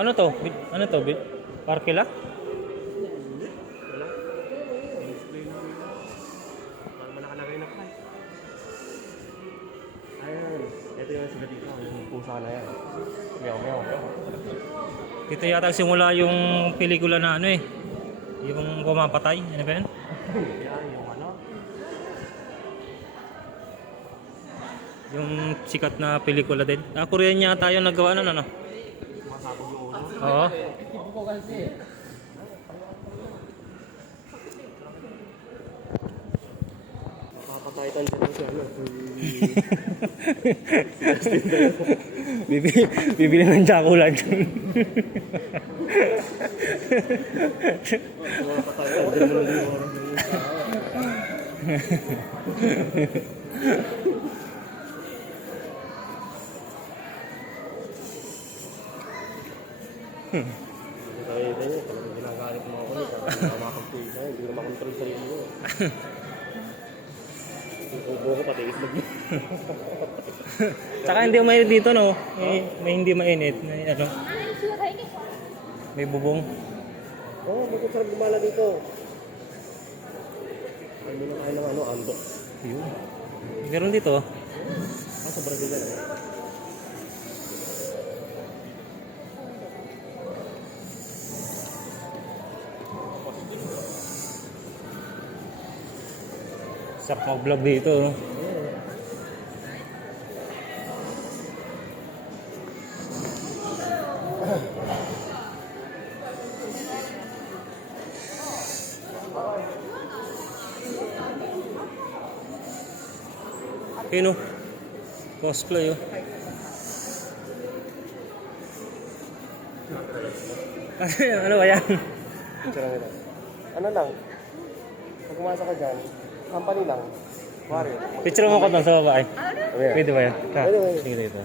Ano to? Ano to? Parke lang? Wala. Display lang nila. Para nakalagay na pa. Ayan. Ito yung sila dito. Yung pusa na yan. Meow, meow, meow. Dito yata simula yung pelikula na ano eh. Yung pumapatay. Ano ba yun? Yan, yung ano. Yung sikat na pelikula din. Korean yata yung nagawa nun ano? Masabog yung ulo. Oo. Nakapataytan din lang siya. Bibili ng chocolate. Nakapataytan din mo lang yung Kaya ito yun, talagang ginagalit mo ako nito. Hindi na makapagtuloy na yun, hindi na makontrol sa iyo. Yung ubo ko pati islog mo. Tsaka hindi mainit dito no. May hindi mainit. May ano. May bubong. Oo, bakit sarap gumala dito? Ano na kayo ng ano, andok. Yun. Meron dito. Sa Brazil yan. Sarap mag-vlog dito. No? Pino. Cosplay oh. Ano ba yan? Ano lang? Pag umasa ka dyan, company lang. Warrior. Picture mo ko doon sa babae. Ayan. Pwede ba yan? Pwede, pwede. Sige dito.